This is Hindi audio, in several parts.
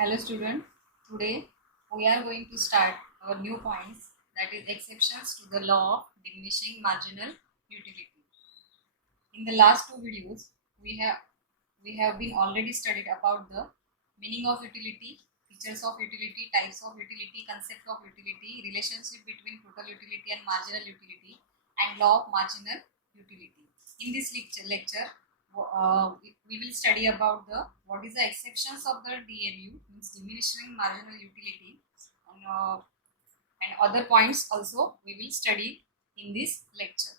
Hello student, today we are going to start our new points, that is exceptions to the law of diminishing marginal utility. In the last two videos we have been already studied about the meaning of utility, features of utility, types of utility, concept of utility, relationship between total utility and marginal utility, and law of marginal utility. In this lecture we will study about the what is the exceptions of the DMU, means diminishing marginal utility, and other points also we will study in this lecture.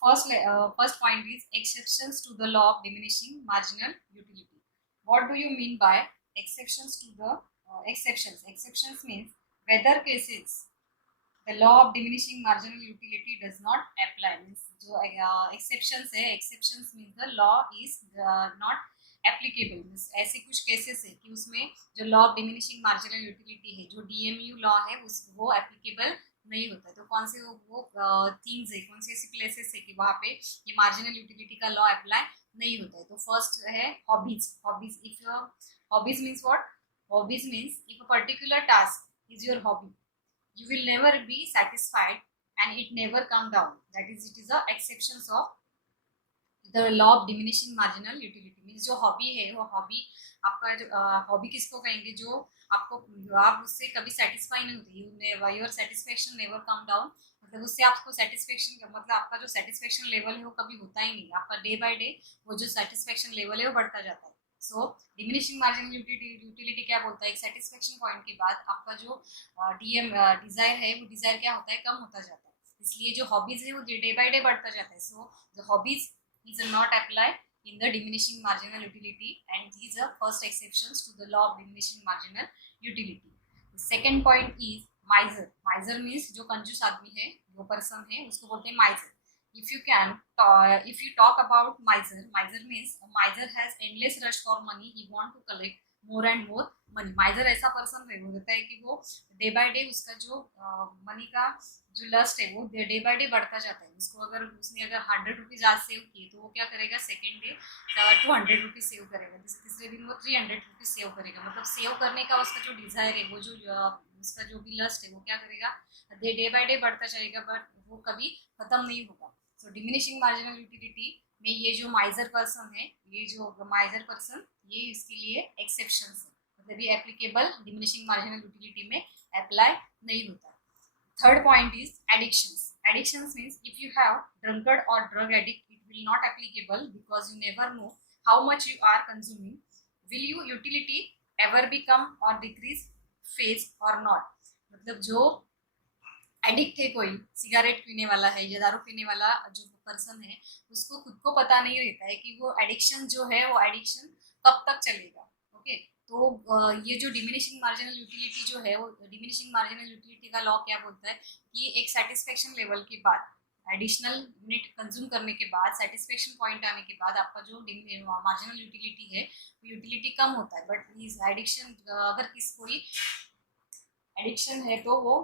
First point is exceptions to the law of diminishing marginal utility. What do you mean by exceptions to the exceptions? Exceptions means whether cases the law of diminishing marginal utility does not apply, means जो exceptions है, exceptions means the law is not applicable, means ऐसे कुछ cases है कि उसमें जो law of diminishing marginal utility है, जो DMU law है, उस वो applicable नहीं होता है. तो कौन से वो थिंग्स है, कौन सी ऐसी प्लेसेस है कि वहाँ पे ये मार्जिनल यूटिलिटी का लॉ अप्लाई नहीं होता है. तो फर्स्ट है hobbies. If hobbies means what? Hobbies means if a particular task is your hobby, you will never be satisfied and it never come down, that is it is a exceptions of the law of diminishing marginal utility. means जो हॉबी है वो हॉबी आपका हॉबी किसको कहेंगे? जो आपको आप उससे कभी सेटिस्फाई नहीं होते, your satisfaction never come down, मतलब उससे आपको सेटिस्फेक्शन मतलब आपका जो सेटिस्फेक्शन लेवल है वो कभी होता ही नहीं. आपका डे बाय डे वो जो सेटिस्फेक्शन लेवल है वो बढ़ता जाता है. सो डिमिनिशिंग मार्जिनल यूटिलिटी क्या बोलता है? एक सेटिस्फेक्शन पॉइंट के बाद आपका जो डिजायर है वो डिजायर क्या होता है? कम होता जाता है. इसलिए जो हॉबीज है वो डे बाय डे बढ़ता जाता है. So the hobbies is not applied in the diminishing marginal utility, and these are first exceptions to the law of diminishing marginal utility. The second point is miser. Miser means जो कंजूस आदमी है, जो पर्सन है, उसको बोलते हैं miser. If you talk about miser means miser has endless rush for money. He want to collect more and more money. miser ऐसा पर्सन है, वो रहता है कि वो डे बाय डे उसका जो मनी का जो लस्ट है वो डे बाय डे बढ़ता जाता है. उसको अगर उसने अगर 100 रुपीज आज सेव किए तो वो क्या करेगा? सेकेंड डे 200 रुपीज सेव करेगा, तीसरे दिन वो 300 रुपीज सेव करेगा. मतलब सेव करने का उसका जो डिजायर है, वो जो उसका जो भी लस्ट है वो क्या करेगा? डे बाय डे बढ़ता जाएगा, बट वो कभी खत्म नहीं होगा. सो डिमिनिशिंग मार्जिनल यूटिलिटी में ये जो माइजर पर्सन है, ये जो माइजर पर्सन, ये इसके लिए एक्सेप्शन है, मतलब ये एप्लीकेबल डिमिनिशिंग मार्जिनल यूटिलिटी में अप्लाई नहीं होता. Third point is addictions. Addictions means if you have drunkard or drug addict, it will not applicable because you never know how much you are consuming. Will your utility ever become or decrease phase or not? मतलब जो एडिक्ट है, कोई सिगरेट पीने वाला है या दारू पीने वाला जो पर्सन है, उसको खुद को पता नहीं रहता है कि वो एडिक्शन जो है वो एडिक्शन कब तक चलेगा. ओके, तो ये जो डिमिनिशिंग मार्जिनल यूटिलिटी जो है, वो डिमिनिशिंग मार्जिनल यूटिलिटी का लॉ क्या बोलता है कि एक सेटिस्फेक्शन लेवल के बाद, एडिशनल यूनिट कंज्यूम करने के बाद, सेटिस्फेक्शन पॉइंट आने के बाद आपका जो मार्जिनल यूटिलिटी है वो यूटिलिटी कम होता है. बट इस एडिक्शन अगर कोई एडिक्शन है तो वो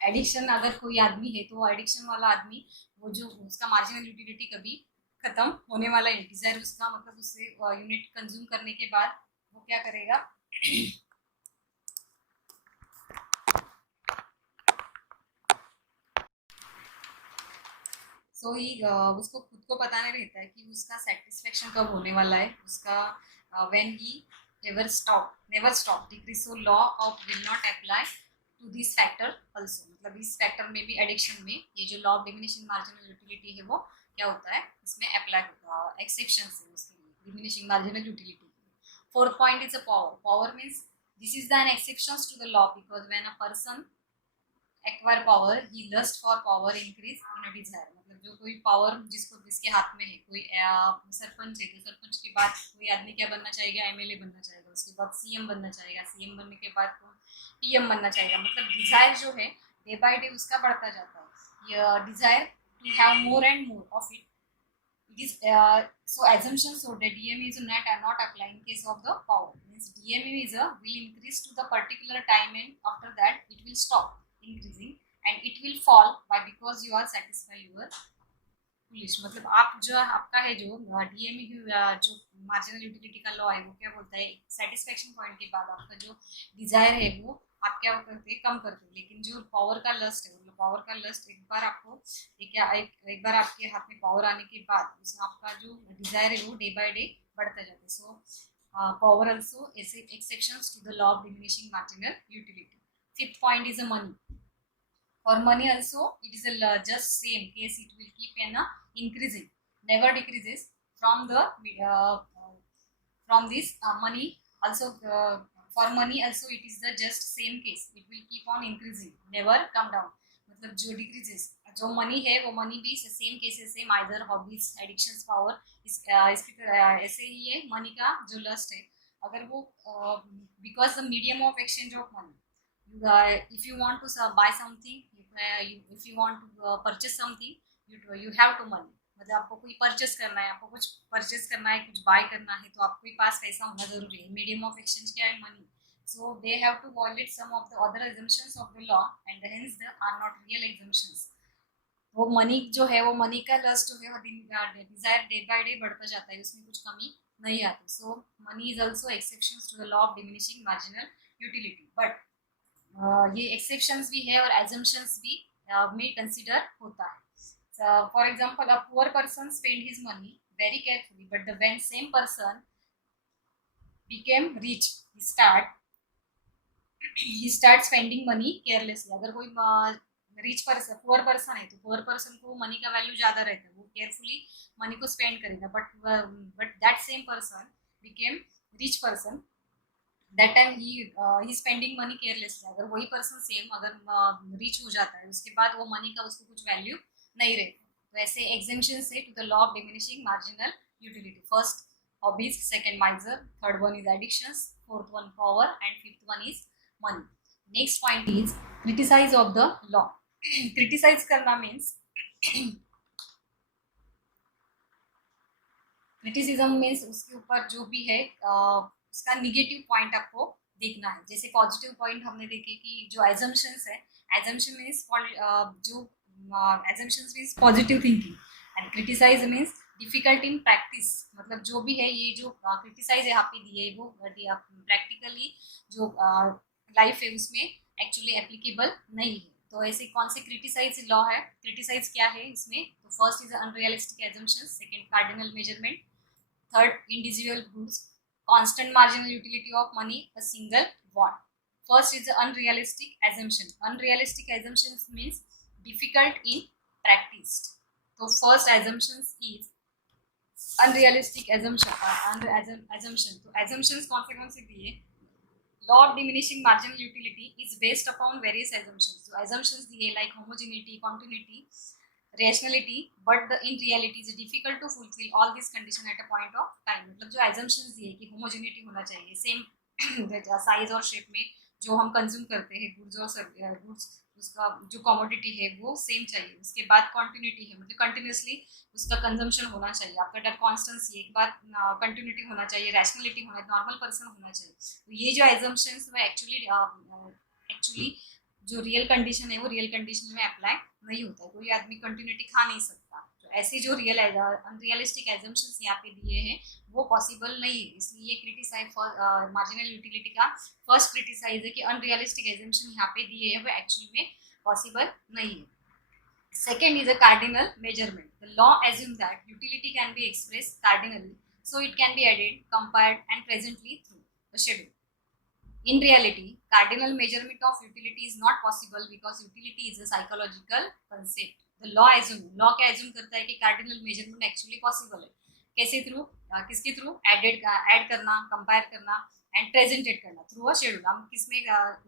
एडिक्शन अगर कोई आदमी है तो वो एडिक्शन वाला आदमी, वो जो उसका मार्जिनल यूटिलिटी कभी खत्म होने वाला है. डिजायर उसका मतलब उससे यूनिट कंज्यूम करने के बाद वो क्या करेगा? सो ही उसको खुद को पता नहीं रहता है कि उसका सेटिस्फेक्शन कब होने वाला है. उसका when he never stop decrease. So law of will not apply to this factor also. मतलब इस फैक्टर में भी, एडिक्शन में, ये जो law of diminishing marginal utility है वो क्या होता है? इसमें अप्लाई होता है. एक्सेप्शन है उसके लिए diminishing marginal utility. Fourth point is a power. Power means this is the an exception to the law because when a person acquire power he lust for power increase in a desire. मतलब जो कोई पावर जिसके हाथ में है, कोई सरपंच है तो सरपंच के बाद कोई आदमी क्या बनना चाहेगा? एमएलए बनना चाहेगा. उसके बाद सीएम बनना चाहेगा. सीएम बनने के बाद पीएम बनना चाहेगा. मतलब डिजायर जो है डे बाय डे उसका बढ़ता जाता है. Desire to have more and more of it. It is so assumption so the DME is not apply in case of the power. Means DME is will increase to the particular time and after that it will stop increasing and it will fall by because you are satisfied your police मतलब आप जो आपका है जो डीएमई जो मार्जिनल यूटिलिटी का लॉ है वो क्या बोलता है, सेटिस्फेक्शन पॉइंट के बाद आपका जो डिजायर है वो आप क्या करते हैं, कम करते हैं। लेकिन जो पावर का लस्ट है, मतलब पावर का लस्ट एक बार आपको एक बार आपके हाथ में पावर आने के बाद उसमें आपका जो डिजायर है वो डे बाय डे बढ़ता जाता है। So power also exceptions to the law of diminishing marginal utility. Fifth point is a money. For money also, it is a just same case. It will keep an increasing, never decreases from the from this money. Also, for money also, it is the just same case. It will keep on increasing, never come down. मतलब जो डिक्रीजेस, जो मनी है वो मनी भी सेम केसेस है, माइजर हॉबीज एडिक्शंस पावर इसकी तरह ऐसे ही है मनी का जो लस्ट है। अगर वो because the medium of exchange of money, if you want to buy something, if you want to purchase something, you have to money. मतलब आपको कोई परचेस करना है, आपको कुछ परचेस करना है, कुछ बाय करना है, तो आपके पास पैसा होना जरूरी है। मीडियम ऑफ एक्सचेंज क्या है, money. So they have to violate some of the other assumptions of the law and hence they are not real assumptions. वो मनी जो है, वो मनी का लस्ट जो है वो डिजायर डे बाय डे बढ़ता जाता है, उसमें कुछ कमी नहीं आती. So money is also exceptions to the law of diminishing marginal utility. But ये एक्सेप्शंस भी है और एजम्पशंस भी में कंसिडर होता है. For example, a poor person spend his money very carefully, but the when same person became rich, he start spending money carelessly. अगर कोई रिच पर्सन पुअर पर्सन है तो पुअर पर्सन को मनी का वैल्यू ज्यादा रहता है, वो केयरफुली मनी को स्पेंड करेगा. But that same person became rich person, that time he spending money carelessly. अगर वही पर्सन सेम अगर रिच हो जाता है, उसके बाद वो मनी का उसको कुछ वैल्यू नहीं रहती. तो ऐसे एग्जेम्पशन है to the law of diminishing marginal utility. First hobbies, second miser, third one is addictions, fourth one power and fifth one is money. Next point is criticise of the law. Criticise करना मीन्स क्रिटिसिज्म मीन्स उसके ऊपर जो भी है उसका निगेटिव पॉइंट आपको देखना है. जैसे पॉजिटिव पॉइंट हमने देखे कि जो एजम्पशंस है, एजम्पशन मीन्स जो assumptions means positive thinking, and criticise means difficult in practice. मतलब जो भी है ये जो क्रिटिसाइज यहाँ पे दिए वो प्रैक्टिकली जो लाइफ है उसमें एक्चुअली एप्लीकेबल नहीं है. तो ऐसे कौन से क्रिटिसाइज लॉ है, क्रिटिसाइज क्या है इसमें? तो first is unrealistic assumptions, second cardinal measurement, third individual rules, constant marginal utility of money, a single want. First is the unrealistic assumption. Unrealistic assumptions means difficult in practice. So first assumptions is unrealistic assumption. तो assumptions कौन से दिए? Law of diminishing marginal utility is based upon various assumptions. So assumptions दिए like homogeneity, continuity, rationality, but in reality is difficult to fulfill all these condition at a point of time. मतलब जो assumptions दिए कि homogeneity होना चाहिए, सेम साइज और शेप में जो हम कंज्यूम करते हैं गुड्स और गुड्स, उसका जो कमोडिटी है वो सेम चाहिए. उसके बाद कंटिन्यूटी है, मतलब कंटिन्यूसली उसका कंजम्पशन होना चाहिए. आपका डेट कॉन्स्टेंसी, एक बात कंटिन्यूटी होना चाहिए, रैशनलिटी होना, नॉर्मल पर्सन होना चाहिए. तो ये जो एजम्पशंस वो एक्चुअली जो रियल कंडीशन है वो रियल कंडीशन में अप्लाई नहीं होता है. कोई आदमी कंटिन्यूटी खा नहीं सकता. तो ऐसे जो रियल अनरियलिस्टिक एजम्पशंस यहाँ पे दिए हैं वो पॉसिबल नहीं है. इसलिए क्रिटिसाइज मार्जिनल यूटिलिटी का फर्स्ट क्रिटिसाइज है कि अनरियलिस्टिक एजम्पशन यहाँ पे दिए हैं वो एक्चुअली में पॉसिबल नहीं है. Second is a cardinal measurement. The law assumes that utility can be expressed cardinally, so it can be added, compared, and presently through the schedule. In reality, cardinal measurement of utility is not possible because utility is a psychological concept. The law क्या assume करता है कि cardinal measurement actually possible है. कैसे थ्रू, किसके थ्रू? ऐड करना, कंपेयर करना एंड प्रेजेंटेड करना थ्रू अ शेड्यूल. हम किसमें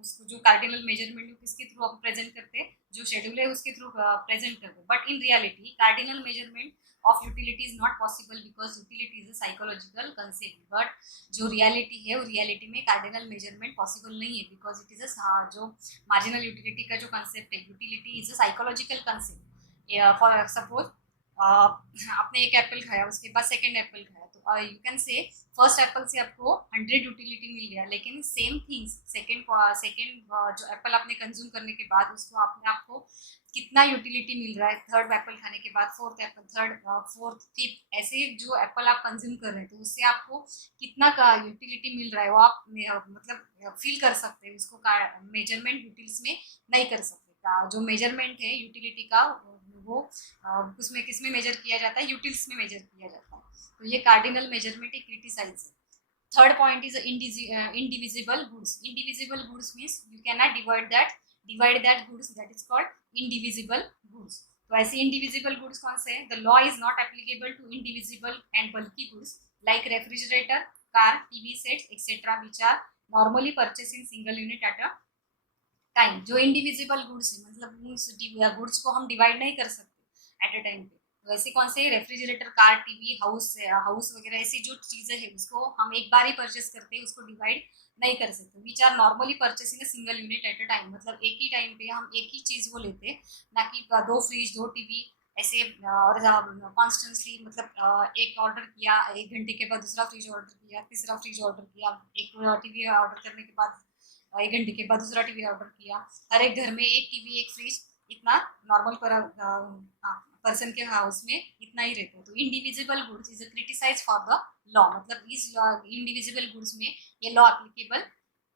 उसको जो कार्डिनल मेजरमेंट किसके थ्रू हम प्रेजेंट करते, जो शेड्यूल है उसके थ्रू प्रेजेंट करते. But in reality cardinal measurement of utility is not possible because utility is a psychological concept. But जो रियलिटी है वो रियलिटी में कार्डिनल मेजरमेंट पॉसिबल नहीं है बिकॉज इट इज जो मार्जिनल यूटिलिटी का जो कंसेप्ट है, utility is a psychological concept. For suppose आपने एक एप्पल खाया, उसके बाद सेकंड एप्पल खाया, तो you can say first Apple से आपको 100 यूटिलिटी मिल गया, लेकिन सेम थिंग्स सेकंड जो एप्पल आपने कंज्यूम करने के बाद उसको आपको कितना यूटिलिटी मिल रहा है, थर्ड एप्पल खाने के बाद, fourth Apple, third, fourth, fifth, ऐसे जो एप्पल आप कंज्यूम कर रहे हैं, तो उससे आपको कितना का यूटिलिटी मिल रहा है वो आप मतलब फील कर सकते हैं। उसको मेजरमेंट यूटिल्स में नहीं कर सकते। जो मेजरमेंट है यूटिलिटी का वो उसमें किस में मेजर किया जाता है, यूटिल्स में मेजर किया जाता है। तो ये कार्डिनल मेजरमेंट एक क्रिटिसाइज है। Third point is indivisible goods. Indivisible goods means you can not divide that goods, that is called indivisible goods. तो ऐसे इंडिविजिबल गुड्स कौन से हैं? The law is not applicable to indivisible and bulky goods like refrigerator, car, TV sets etcetera which are normally purchase in single unit at a time. जो इंडिविजिबल गुड्स है, मतलब गुड्स को हम डिवाइड नहीं कर सकते एट अ टाइम पे, तो ऐसे कौन से? रेफ्रिजरेटर, कार, टीवी, हाउस वगैरह ऐसी जो चीजें हैं उसको हम एक बार ही परचेस करते हैं, उसको डिवाइड नहीं कर सकते। Which are normally purchase in single unit at a time, मतलब एक ही टाइम पे हम एक ही चीज को लेते हैं, ना कि दो फ्रिज, दो टीवी ऐसे। और कॉन्स्टेंटली मतलब एक ऑर्डर किया, 1 घंटे के बाद दूसरा फ्रिज ऑर्डर किया, तीसरा फ्रिज ऑर्डर किया, एक टीवी ऑर्डर करने के बाद 1 घंटे के बाद दूसरा टीवी ऑर्डर किया। हर एक घर में एक टीवी, एक फ्रिज, इतना नॉर्मल पर्सन के हाउस में इतना ही रहता है। तो indivisible goods is criticise for the law, मतलब इस इंडिविजिबल गुड्स में ये लॉ एप्लीकेबल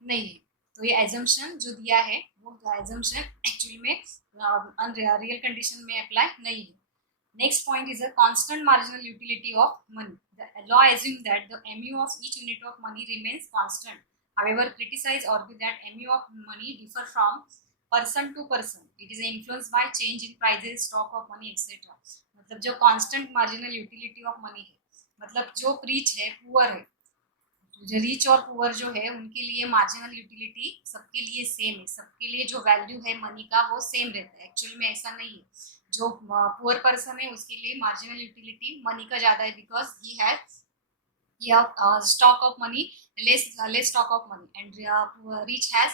नहीं है। तो ये एजम्पशन जो दिया है वो एजम्पशन एक्चुअली में रियल कंडीशन में अप्लाई नहीं है। Next point is a constant marginal utility of money. The law assumes that the MU of each unit of money remains constant. However, critics argue that MU of money differ from person to person. It is influenced by change in prices, stock of money, etc. मतलब जो constant marginal utility of money है, मतलब जो rich है, poor है, जो रिच और पुअर जो है उनके लिए मार्जिनल यूटिलिटी सबके लिए सेम है, सबके लिए जो वैल्यू है मनी का वो सेम रहता है। एक्चुअली में ऐसा नहीं है। जो पुअर पर्सन है उसके लिए मार्जिनल यूटिलिटी मनी का ज्यादा है, because he have stock of money, less stock of money, and rich has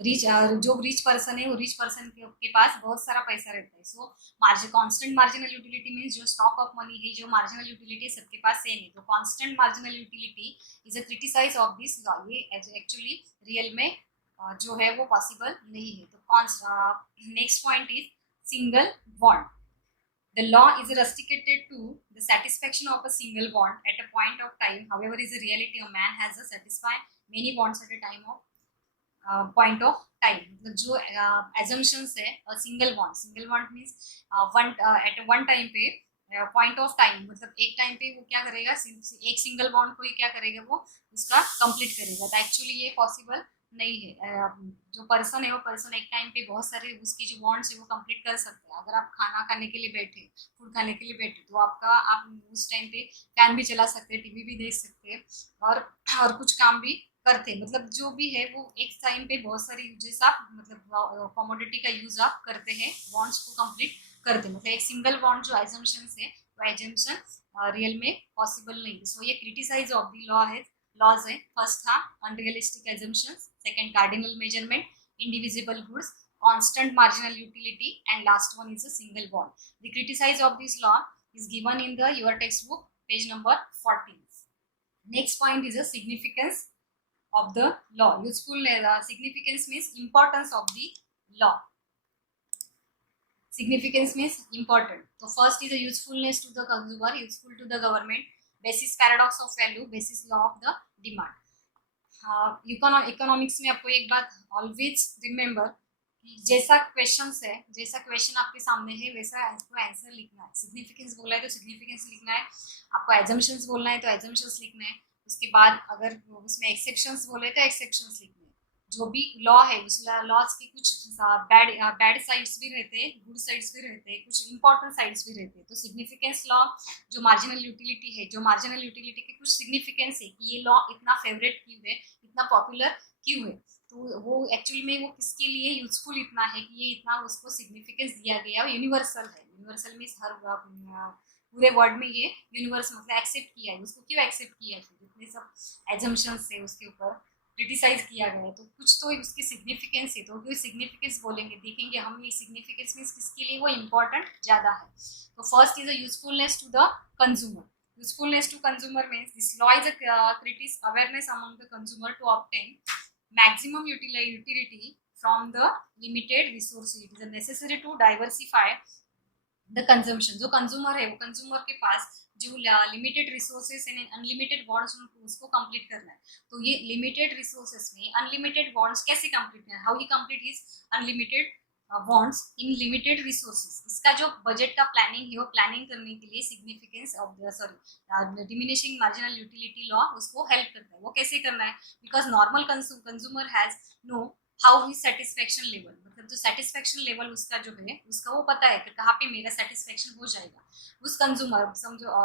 rich, जो रिच पर्सन है वो रिच पर्सन के पास बहुत सारा पैसा रहता है। So constant marginal utility means जो स्टॉक ऑफ मनी है, जो मार्जिनल यूटिलिटी सबके पास सेम है। तो constant marginal utility is a criticise of this law. ये एक्चुअली रियल में जो है वो पॉसिबल नहीं है। तो next point is single bond. The law is rusticated to the satisfaction of a single bond at a point of time. However, is a reality a man has to satisfy many bonds at a time of point of time. मतलब जो एजम्पशंस है single bond means one at one time पे पॉइंट ऑफ टाइम, मतलब एक टाइम पे वो क्या करेगा, एक सिंगल बॉन्ड को ही क्या करेगा, वो उसका कंप्लीट करेगा। तो एक्चुअली ये पॉसिबल नहीं है। जो पर्सन है वो पर्सन एक टाइम पे बहुत सारे उसकी जो बॉन्ड्स है वो कंप्लीट कर सकते हैं। अगर आप खाना खाने के लिए बैठे, फूड खाने के लिए बैठे, तो आप उस टाइम पे फैन भी चला सकते हैं, टीवी भी देख सकते हैं, और कुछ काम भी करते। मतलब जो भी है वो एक टाइम पे बहुत सारी यूजेस आप मतलब कमोडिटी का यूज आप करते हैं, बॉन्ड्स को कंप्लीट करते हैं। मतलब एक सिंगल बॉन्ड जो एजम्पशन है वो एजम्पशन रियल में पॉसिबल नहीं है। सो ये क्रिटिसाइज ऑफ द लॉज है। फर्स्ट था unrealistic assumption, second cardinal measurement, indivisible goods, constant marginal utility, and last one is a single bond. The criticize of this law is given in your textbook page number 14. Next point is a significance of the law. Significance means importance of the law. Significance means important. So first is a usefulness to the consumer, useful to the government, basis paradox of value, basis law of the demand. Economics में आपको एक बात ऑलवेज रिमेम्बर, जैसा क्वेश्चन आपके सामने है वैसा आपको आंसर लिखना है। सिग्निफिकेंस बोला है तो सिग्निफिकेंस लिखना है, आपको एजम्पशंस बोलना है तो एजम्पशंस लिखना है। उसके बाद अगर उसमें एक्सेप्शंस बोले तो एक्सेप्शंस लिखना है। जो भी लॉ है उस लॉज के कुछ बैड साइड्स भी रहते हैं, गुड साइड्स भी रहते हैं, कुछ इंपॉर्टेंट साइड्स भी रहते हैं। तो सिग्निफिकेंस लॉ जो मार्जिनल यूटिलिटी है, जो मार्जिनल यूटिलिटी के कुछ सिग्निफिकेंस है कि ये लॉ इतना फेवरेट क्यों है, इतना पॉपुलर क्यों है, तो वो एक्चुअली में वो किसके लिए यूजफुल इतना है कि ये इतना उसको सिग्निफिकेंस दिया गया। यूनिवर्सल है, यूनिवर्सल मीन्स हर पूरे वर्ल्ड में ये यूनिवर्स मतलब एक्सेप्ट किया है। उसको क्यों एक्सेप्ट किया है? जितने सब एजम्पशंस है उसके ऊपर क्रिटिसाइज किया गया है, तो कुछ तो उसकी सिग्निफिकेंस है, तो कोई सिग्निफिकेंस बोलेंगे, देखेंगे हम ये सिग्निफिकेंस मीन्स किसके लिए वो इम्पोर्टेंट ज़्यादा है। तो first is a usefulness to the consumer. Usefulness to consumer means this law is a creates awareness among the consumer to obtain maximum utility from the limited resources. It is necessary to diversify the consumption. जो कंज्यूमर है वो कंज्यूमर के पास जो limited resources and unlimited wants उसको कंप्लीट करना है. तो ये लिमिटेड रिसोर्सेस में अनलिमिटेड वांट्स कैसे कंप्लीट करना है, how he complete his unlimited wants in limited resources. इसका जो बजट का प्लानिंग है वो प्लानिंग करने के लिए significance of the diminishing marginal utility law उसको हेल्प करता है. वो कैसे करना है, because normal consumer has know how he satisfaction level, मतलब जो सेटिस्फेक्शन लेवल उसका जो है उसका वो पता है कि कहाँ पे मेरा सेटिस्फेक्शन हो जाएगा. उस कंज्यूमर समझो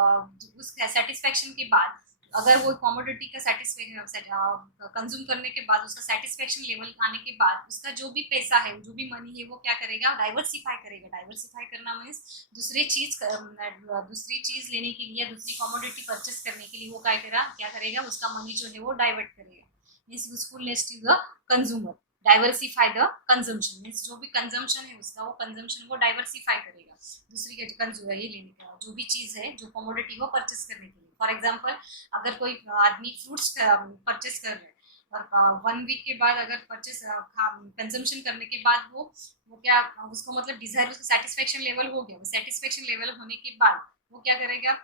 उस सेटिस्फेक्शन के बाद अगर वो कमोडिटी का सेटिस्फेक्शन कंज्यूम करने के बाद उसका सेटिस्फेक्शन लेवल आने के बाद उसका जो भी पैसा है जो भी मनी है वो क्या करेगा, डाइवर्सिफाई करेगा. डाइवर्सिफाई करना मीन्स दूसरी चीज लेने के लिए, दूसरी कमोडिटी परचेस करने के लिए वो क्या करेगा उसका मनी जो है वो डाइवर्ट करेगा. Means usefulness to the consumer. Diversify the consumption means जो भी कंजम्पशन है उसका वो कंजम्पशन को डाइवर्सिफाई करेगा दूसरी कंज्यूमर ये लेने का जो भी चीज़ है जो कमोडिटी को परचेस करने के लिए. फॉर एग्जांपल अगर कोई आदमी फ्रूट्स परचेस कर रहे हैं और 1 वीक के बाद अगर परचेस कंजम्पशन करने के बाद वो क्या उसको मतलब डिजायर उसका सेटिस्फेक्शन लेवल हो गया. वो सेटिस्फेक्शन लेवल होने के बाद वो क्या करेगा,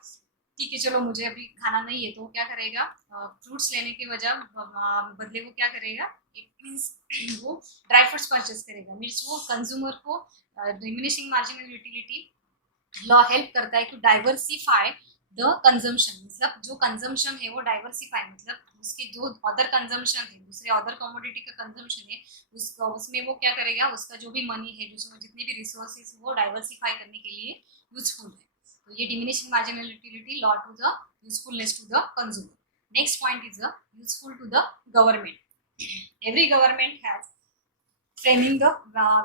ठीक है चलो मुझे अभी खाना नहीं है, तो क्या करेगा फ्रूट्स लेने के बदले वो क्या करेगा, मीन्स वो ड्राई फ्रूट्स परचेस करेगा. मीन्स वो कंज्यूमर को diminishing marginal utility law help करता है टू डाइवर्सिफाई द कंजम्पशन. मतलब जो कंजम्पशन है वो डाइवर्सिफाई मतलब उसके जो अदर कंजम्पशन है दूसरे अदर कमोडिटी का कंजम्पशन है उसमें वो क्या करेगा उसका जो भी मनी है जिसमें जितने भी रिसोर्सेज वो डाइवर्सिफाई करने के लिए यूजफुल है. तो ये diminishing marginal utility law to the usefulness to the consumer. Next point is useful to the government. Every government has framing the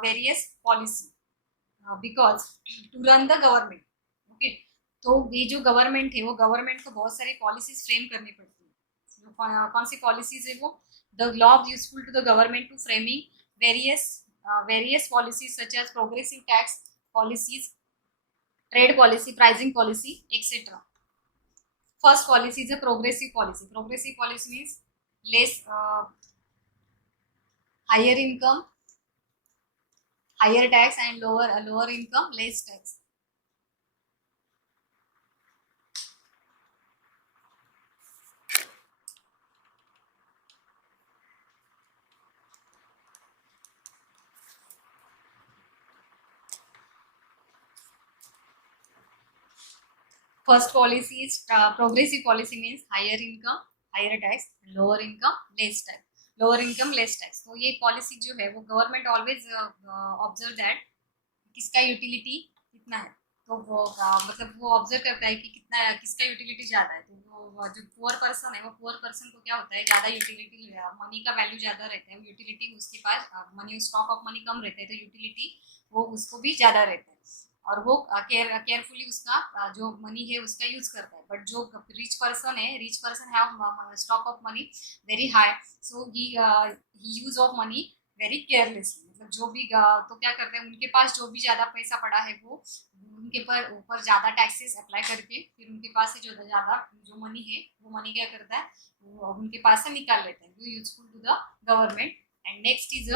various policy because to run the government. Okay, तो ये जो गवर्नमेंट है वो गवर्नमेंट को बहुत सारी पॉलिसीज फ्रेम करनी पड़ती है. कौन सी पॉलिसीज है वो, the law useful to the government to framing various policies such as progressive tax policies, trade policy, pricing policy etcetera. First policy is a progressive policy. Progressive policy means less higher income, higher tax and lower income, less tax. First policy is progressive policy means higher income, higher tax, lower income, less tax. Lower income less tax. तो ये पॉलिसी जो है वो गवर्नमेंट ऑलवेज ऑब्जर्व दैट किसका यूटिलिटी कितना है. तो वो मतलब वो ऑब्जर्व करता है कि कितना किसका यूटिलिटी ज़्यादा है. तो वो जो पुअर पर्सन है वो पुअर पर्सन को क्या होता है ज़्यादा यूटिलिटी मनी का वैल्यू ज़्यादा रहता है. यूटिलिटी उसके पास मनी स्टॉक ऑफ मनी कम रहता है तो यूटिलिटी वो उसको भी ज़्यादा रहता है और वो केयरफुली उसका जो मनी है उसका यूज करता है. बट जो rich person have stock of money very high, so he use of money very carelessly. मतलब जो भी तो क्या करते हैं उनके पास जो भी ज़्यादा पैसा पड़ा है वो उनके ऊपर ज़्यादा टैक्सेस अप्लाई करके फिर उनके पास से जो ज़्यादा जो मनी है वो मनी क्या करता है वो उनके पास से निकाल लेते हैं. Useful to the government. And next is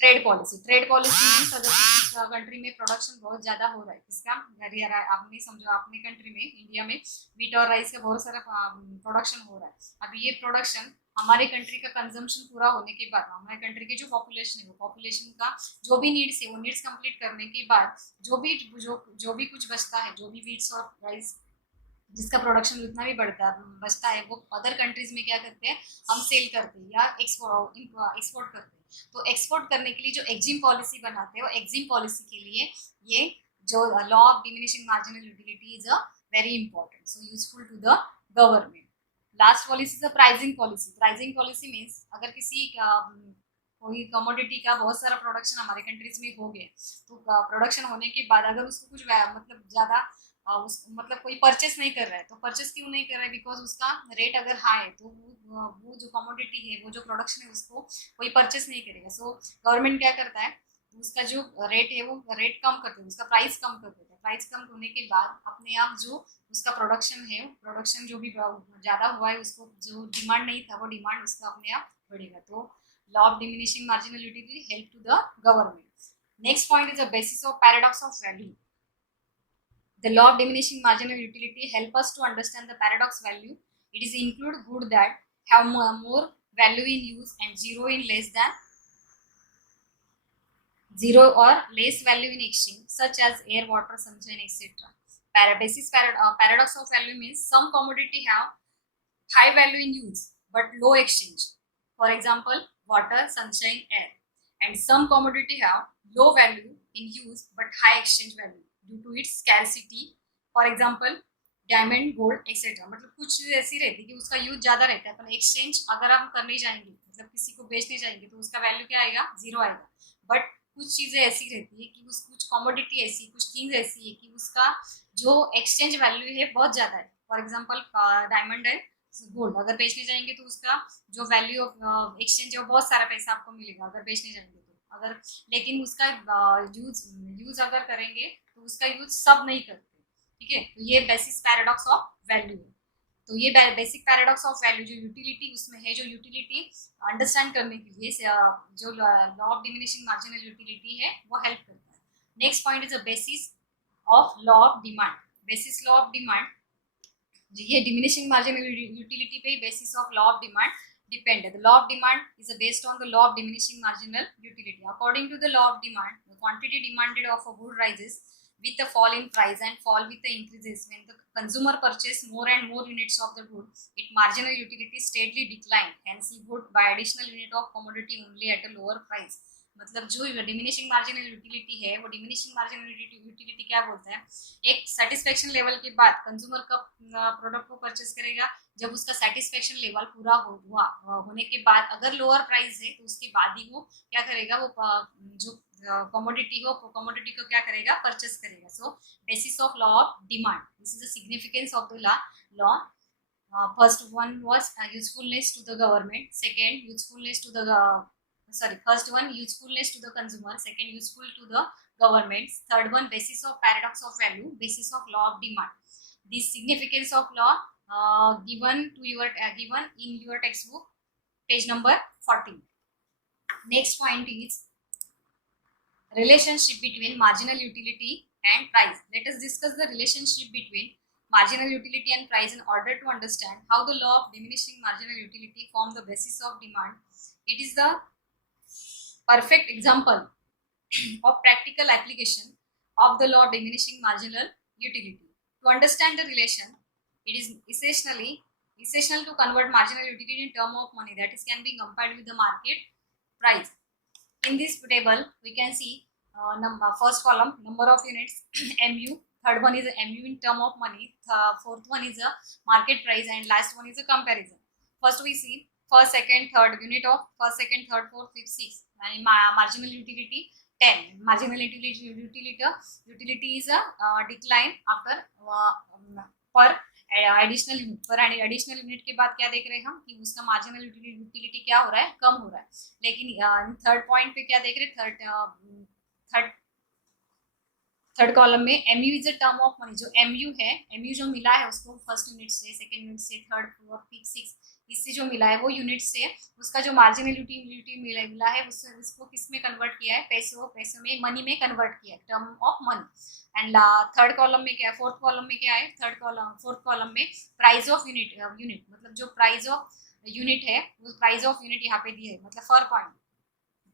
trade policy. Trade policy means अगर किसी कंट्री में प्रोडक्शन बहुत ज़्यादा हो रहा है, किसका आपने समझो अपने कंट्री में इंडिया में वीट और राइस का बहुत सारा प्रोडक्शन हो रहा है. अभी ये प्रोडक्शन हमारे कंट्री का कंजम्पशन पूरा होने के बाद हमारे कंट्री की जो पॉपुलेशन है वो पॉपुलेशन का जो भी नीड्स है वो नीड्स कंप्लीट करने के बाद जो भी कुछ बचता है, जो भी वीट्स और राइस जिसका प्रोडक्शन जितना भी बचता है वो अदर कंट्रीज में क्या करते हैं हम सेल करते हैं या एक्सपोर्ट करते हैं. तो एक्सपोर्ट करने के लिए जो एक्जिम पॉलिसी बनाते हैं वो एक्जिम पॉलिसी के लिए ये जो law of diminishing marginal utility is a very important, so useful to the government. Last policy is a pricing policy. Pricing policy means अगर किसी कोई कमोडिटी का बहुत सारा प्रोडक्शन हमारे कंट्रीज में हो गया तो प्रोडक्शन होने के बाद अगर उसको कुछ मतलब ज़्यादा मतलब कोई परचेस नहीं कर रहा है, तो परचेस क्यों नहीं कर रहा है? बिकॉज उसका रेट अगर हाई है तो वो जो कमोडिटी है, वो जो प्रोडक्शन है, उसको कोई परचेस नहीं करेगा। सो गवर्नमेंट क्या करता है, उसका जो रेट है वो रेट कम कर देता है, उसका प्राइस कम कर देता है। प्राइस कम होने के बाद अपने आप जो उसका प्रोडक्शन है, प्रोडक्शन जो भी ज़्यादा हुआ है, उसको जो डिमांड नहीं था वो डिमांड उसका अपने आप बढ़ेगा। तो law of diminishing marginal utility help to the government. Next point is the basis of paradox of value. The law of diminishing marginal utility help us to understand the paradox value. It is include good that have more value in use and zero in less than zero or less value in exchange, such as air, water, sunshine, etc. Paradox of value means some commodity have high value in use but low exchange. For example, water, sunshine, air. And some commodity have low value in use but high exchange value due to its scarcity. For example, diamond, gold etcetera. मतलब कुछ चीज़ ऐसी रहती है कि उसका यूज ज़्यादा रहता है, पर एक्सचेंज अगर हम करने जाएंगे, मतलब किसी को बेचने जाएंगे, तो उसका वैल्यू क्या आएगा? जीरो आएगा। बट कुछ चीज़ें ऐसी रहती है कि कुछ कमोडिटी ऐसी, कुछ थिंग्स ऐसी है कि उसका जो एक्सचेंज वैल्यू है बहुत ज़्यादा है। फॉर एग्जाम्पल डायमंड है, गोल्ड अगर बेचने जाएंगे तो उसका जो वैल्यू ऑफ एक्सचेंज है वो बहुत सारा पैसा आपको मिलेगा अगर बेचने जाएंगे तो। अगर लेकिन उसका यूज अगर करेंगे तो उसका यूज सब नहीं करते। ठीक है, तो ये बेसिस पैराडॉक्स ऑफ वैल्यू है। तो ये बेसिक पैराडॉक्स ऑफ वैल्यू जो यूटिलिटी उसमें है, जो यूटिलिटी अंडरस्टैंड करने के लिए जो law of diminishing marginal utility है वो हेल्प करता है। Next point is the basis of law of demand. Basis law of demand, ये डिमिनिशिंग मार्जिनल यूटिलिटी पे basis of law of demand depend है। The law of demand is based on the law of diminishing marginal utility. According to the law of demand, the quantity demanded of a good rises with the fall in price and fall with the increases. When the consumer purchase more and more units of the good, its marginal utility steadily decline. Hence, he would buy additional unit of commodity only at a lower price. मतलब जो डिमिनिशिंग मार्जिनल यूटिलिटी है, वो डिमिनिशिंग मार्जिनल यूटिलिटी क्या बोलता है? एक सेटिस्फेक्शन लेवल के बाद कंज्यूमर कब प्रोडक्ट को परचेस करेगा? जब उसका सेटिस्फेक्शन लेवल पूरा होने के बाद अगर लोअर प्राइस है तो उसके बाद ही वो क्या करेगा? वो जो कमोडिटी हो, कमोडिटी को क्या करेगा? परचेस करेगा। So basis of law of demand, this is the significance of the law. First one was usefulness to the government, second usefulness to the first one usefulness to the consumer, second useful to the government, third one basis of paradox of value, basis of law of demand. This significance of law given in your textbook, page number 14. Next point is relationship between marginal utility and price. Let us discuss the relationship between marginal utility and price in order to understand how the law of diminishing marginal utility form the basis of demand. It is the perfect example of practical application of the law of diminishing marginal utility. To understand the relation, it is essential to convert marginal utility in term of money, that is can be compared with the market price. In this table, we can see first column number of units MU, third one is MU in term of money, fourth one is a market price, and last one is a comparison. First we see first, second, third unit of first, second, third, fourth, fifth, sixth, and marginal utility 10. Marginal utility is a decline after per additional unit. पर एडिशनल यूनिट के बाद क्या देख रहे हैं हम कि उसका मार्जिनल यूटिलिटी क्या हो रहा है? कम हो रहा है। लेकिन थर्ड पॉइंट पे क्या देख रहे हैं? थर्ड कॉलम में MU is a term of money. जो MU है, MU जो मिला है उसको फर्स्ट यूनिट से, सेकेंड यूनिट से, थर्ड, फोर्थ, फिफ्थ, सिक्स, इससे जो मिला है वो यूनिट से उसका जो मार्जिनल यूटिलिटी मिला है उसको किस में कन्वर्ट किया है? पैसों में, मनी में कन्वर्ट किया है, term of money. And third column में क्या है? फोर्थ कॉलम में क्या है? फोर्थ कॉलम में प्राइस ऑफ यूनिट मतलब जो प्राइस ऑफ यूनिट है वो प्राइस ऑफ यूनिट यहाँ पे दिया है। मतलब for point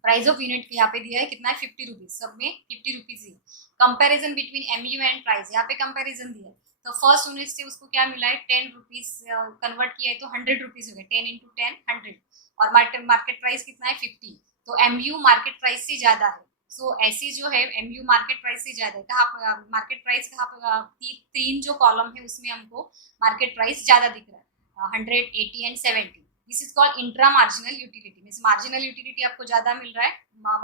price of unit यहाँ पे दिया है कितना है? 50 रुपीज, सब में 50 rupees he. Comparison between MU and price, यहाँ पे कंपेरिजन दिया है। तो फर्स्ट यूनिट से उसको क्या मिला है? 10 रुपीज कन्वर्ट किया है तो 100 रुपीज हो गए। 10 इंटू 10 100, और मार्केट प्राइस कितना है? 50। तो MU मार्केट प्राइस से ज्यादा है। सो ऐसी जो है MU मार्केट प्राइस से ज्यादा है। कहाँ मार्केट प्राइस कहाँ? तीन जो कॉलम है उसमें हमको मार्केट प्राइस ज्यादा दिख रहा है, 100, 80 and 70। This is called intra marginal utility. Means marginal utility आपको ज्यादा मिल रहा है,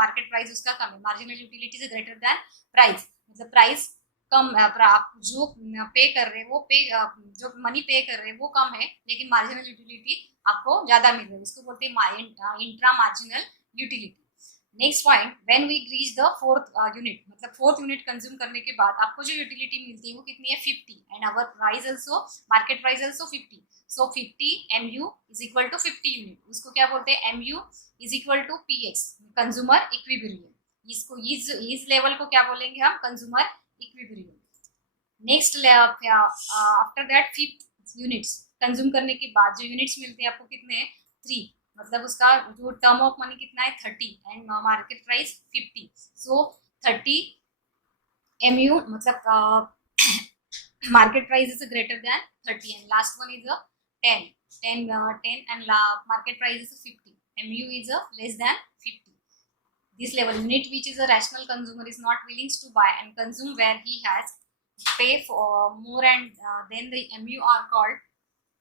मार्केट प्राइस उसका कम है। Marginal utility is greater than price, मतलब प्राइस कम आप जो पे कर रहे हैं वो पे जो मनी पे कर रहे हैं वो कम है, लेकिन मार्जिनल यूटिलिटी आपको ज्यादा मिल रही है, इसको बोलते हैं intra marginal utility. Next point, when we reach the fourth unit, मतलब फोर्थ यूनिट कंज्यूम करने के बाद आपको जो यूटिलिटी मिलती है वो कितनी है 50, and our price also market price also 50, so 50 MU is equal to 50 unit, उसको क्या बोलते हैं MU is equal to PX, consumer equilibrium, इसको इस लेवल को क्या बोलेंगे हम, consumer equilibrium. Next after that fifth units consume करने के बाद जो यूनिट्स मिलते हैं आपको कितने हैं 3, मतलब उसका जो टर्म ऑफ मनी कितना है 30 and market price 50, so 30 MU मतलब market price is greater than 30, and last one is a 10 and market price is 50, MU is a less than 50. This level unit which is a rational consumer is not willing to buy and consume, where he has pay for more, and then the MU are called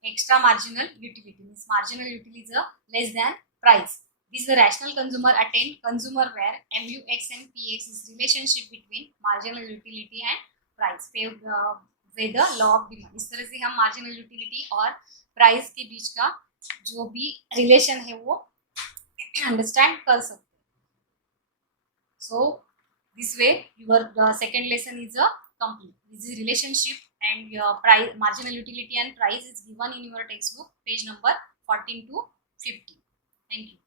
extra marginal utility, means marginal utility is a less than price. This is the rational consumer attain consumer where MUX and PX is relationship between marginal utility and price with the law of demand. इस तरह से हम marginal utility और price के बीच का जो भी relation है वो understand कर सकते हैं. So this way your second lesson is a complete. This is relationship and your price, marginal utility and price is given in your textbook, page number 14 to 15. Thank you.